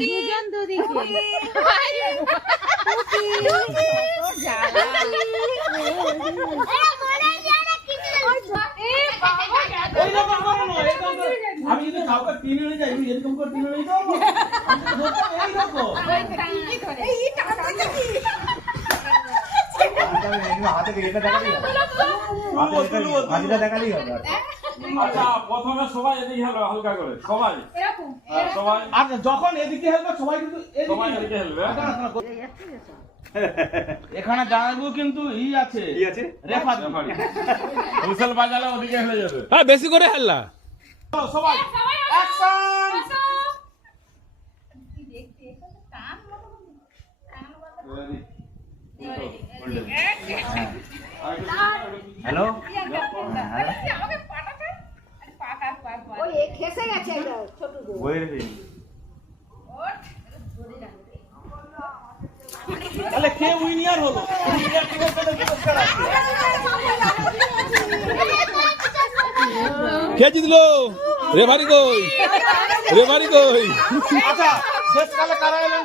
দুজন দুদিকে আমি যদি কাউকে টিনে নিয়ে যাই এরকম করে টিনে নিয়ে যাবো হাতে এটা দেখালেই হবে দেখালেই হবে। আচ্ছা প্রথমে সবাই এদিকে হেলবে হালকা করে সবাই সবাই আর যখন এদিকে হেলবে সবাই কিন্তু সবাই এদিকে হেলবে এখানে জানাবো কিন্তু আছে রেফারি হুইসেল বাজালে ওদিকে হেলে যাবে। হ্যাঁ বেশি করে হেললা সবাই অ্যাকশন হ্যালো তাহলে কে উইনার হলো উইনার টিমের সাথে পুরস্কার আছে কে জিতলো রেফারি কই আচ্ছা শেষকালে কারা এলেন